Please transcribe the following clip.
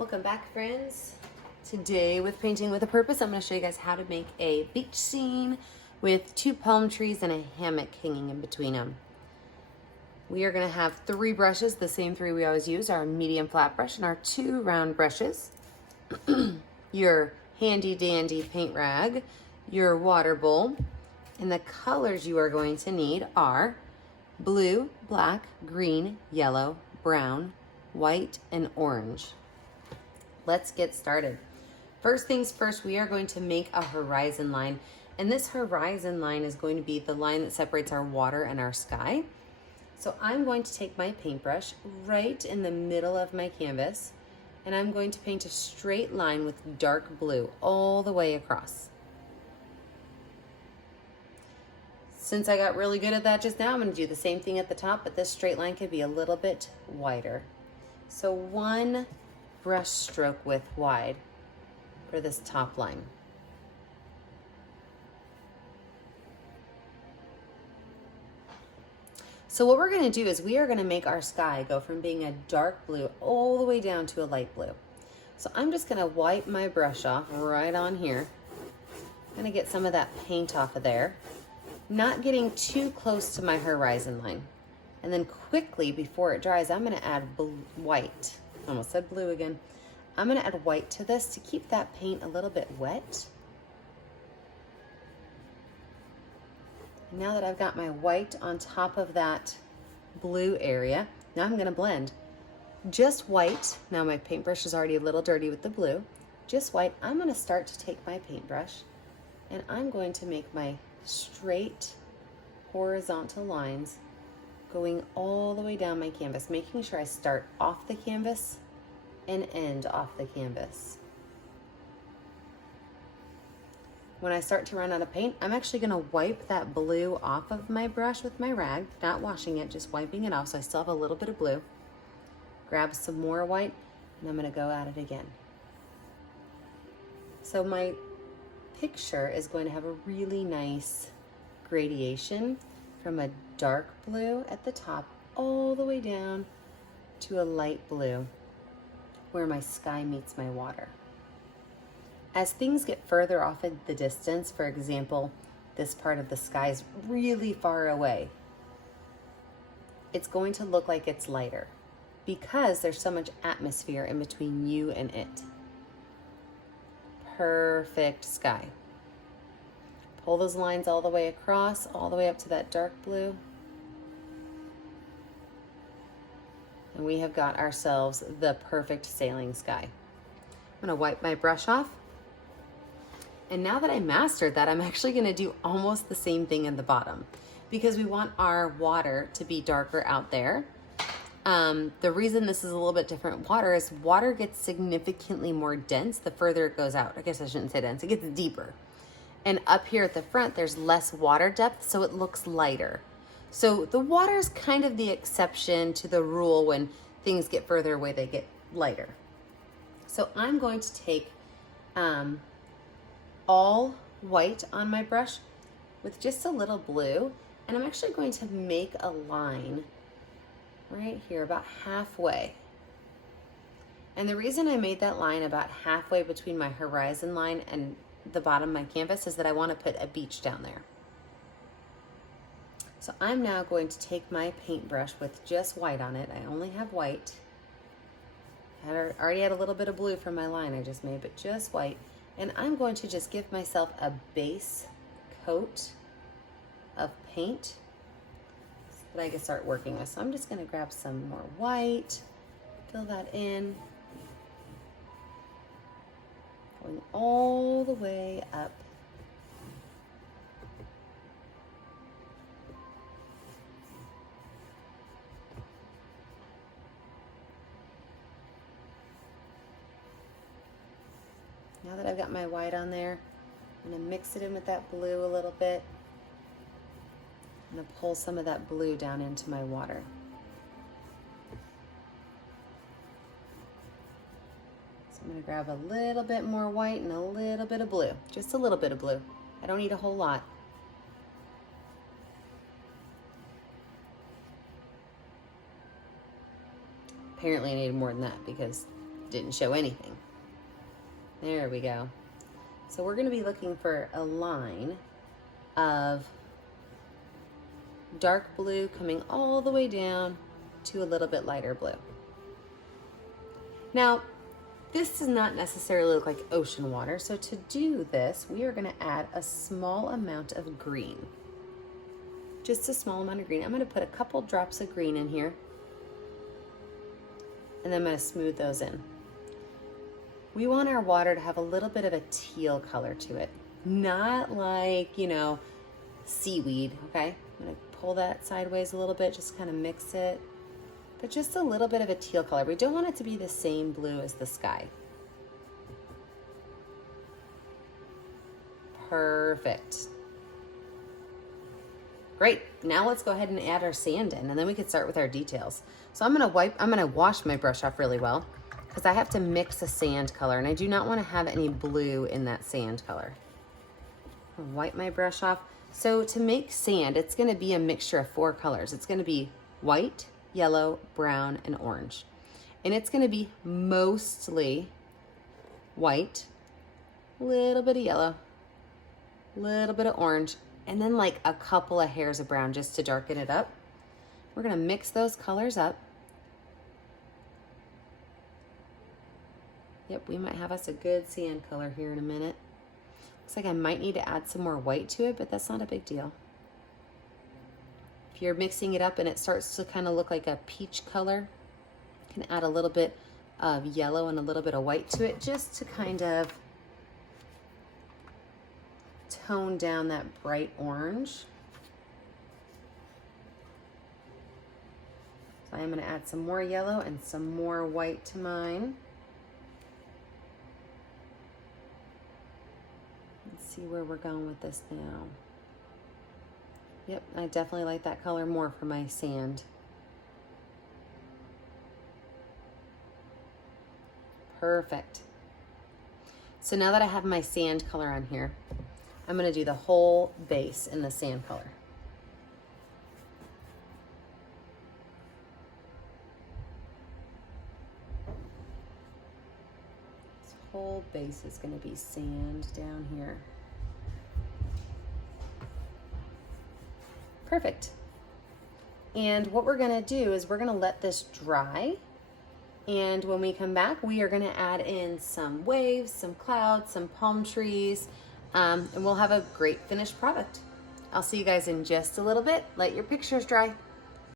Welcome back, friends. Today with Painting with a Purpose, I'm going to show you guys how to make a beach scene with 2 palm trees and a hammock hanging in between them. We are going to have 3 brushes, the same 3 we always use, our medium flat brush and our 2 round brushes, your handy dandy paint rag, your water bowl, and the colors you are going to need are blue, black, green, yellow, brown, white, and orange. Let's get started. First things first, we are going to make a horizon line, and this horizon line is going to be the line that separates our water and our sky. So I'm going to take my paintbrush right in the middle of my canvas, and I'm going to paint a straight line with dark blue all the way across. Since I got really good at that just now, I'm going to do the same thing at the top, but this straight line could be a little bit wider. So 1 brush stroke width wide for this top line. So what we're going to do is we are going to make our sky go from being a dark blue all the way down to a light blue. So I'm just going to wipe my brush off right on here. I'm going to get some of that paint off of there, not getting too close to my horizon line. And then quickly, before it dries, I'm going to add white. Almost said blue again. I'm going to add white to this to keep that paint a little bit wet. And now that I've got my white on top of that blue area, now I'm going to blend just white. Now my paintbrush is already a little dirty with the blue. Just white. I'm going to start to take my paintbrush and I'm going to make my straight horizontal lines going all the way down my canvas, making sure I start off the canvas and end off the canvas. When I start to run out of paint, I'm actually going to wipe that blue off of my brush with my rag, not washing it, just wiping it off so I still have a little bit of blue. Grab some more white and I'm going to go at it again. So my picture is going to have a really nice gradation from a dark blue at the top all the way down to a light blue where my sky meets my water. As things get further off in the distance, for example, this part of the sky is really far away, it's going to look like it's lighter because there's so much atmosphere in between you and it. Perfect sky. Pull those lines all the way across, all the way up to that dark blue. And we have got ourselves the perfect sailing sky. I'm gonna wipe my brush off. And now that I mastered that, I'm actually gonna do almost the same thing in the bottom because we want our water to be darker out there. The reason this is a little bit different water is water gets significantly more dense the further it goes out. I guess I shouldn't say dense, it gets deeper. And up here at the front, there's less water depth, so it looks lighter. So the water is kind of the exception to the rule. When things get further away, they get lighter. So I'm going to take all white on my brush with just a little blue, and I'm actually going to make a line right here about halfway. And the reason I made that line about halfway between my horizon line and the bottom of my canvas is that I want to put a beach down there. So I'm now going to take my paintbrush with just white on it. I only have white. I already had a little bit of blue from my line I just made, but just white. And I'm going to just give myself a base coat of paint that I can start working with. So I'm just going to grab some more white, fill that in, going all the way up. Now that I've got my white on there, I'm going to mix it in with that blue a little bit. I'm going to pull some of that blue down into my water. So I'm going to grab a little bit more white and a little bit of blue, just a little bit of blue. I don't need a whole lot. Apparently I needed more than that because didn't show anything. There we go. So we're gonna be looking for a line of dark blue coming all the way down to a little bit lighter blue. Now, this does not necessarily look like ocean water, so to do this, we are gonna add a small amount of green. Just a small amount of green. I'm gonna put a couple drops of green in here, and then I'm gonna smooth those in. We want our water to have a little bit of a teal color to it. Not like, you know, seaweed, okay? I'm gonna pull that sideways a little bit, just kind of mix it. But just a little bit of a teal color. We don't want it to be the same blue as the sky. Perfect. Great, now let's go ahead and add our sand in, and then we can start with our details. So I'm gonna wash my brush off really well, because I have to mix a sand color, and I do not want to have any blue in that sand color. I'll wipe my brush off. So to make sand, it's gonna be a mixture of 4 colors. It's gonna be white, yellow, brown, and orange. And it's gonna be mostly white, a little bit of yellow, a little bit of orange, and then like a couple of hairs of brown just to darken it up. We're gonna mix those colors up. Yep, we might have us a good sand color here in a minute. Looks like I might need to add some more white to it, but that's not a big deal. If you're mixing it up and it starts to kind of look like a peach color, you can add a little bit of yellow and a little bit of white to it, just to kind of tone down that bright orange. So I am going to add some more yellow and some more white to mine. Let's see where we're going with this now. Yep, I definitely like that color more for my sand. Perfect. So now that I have my sand color on here, I'm going to do the whole base in the sand color. This whole base is going to be sand down here. Perfect. And what we're gonna do is we're gonna let this dry. And when we come back, we are gonna add in some waves, some clouds, some palm trees, and we'll have a great finished product. I'll see you guys in just a little bit. Let your pictures dry.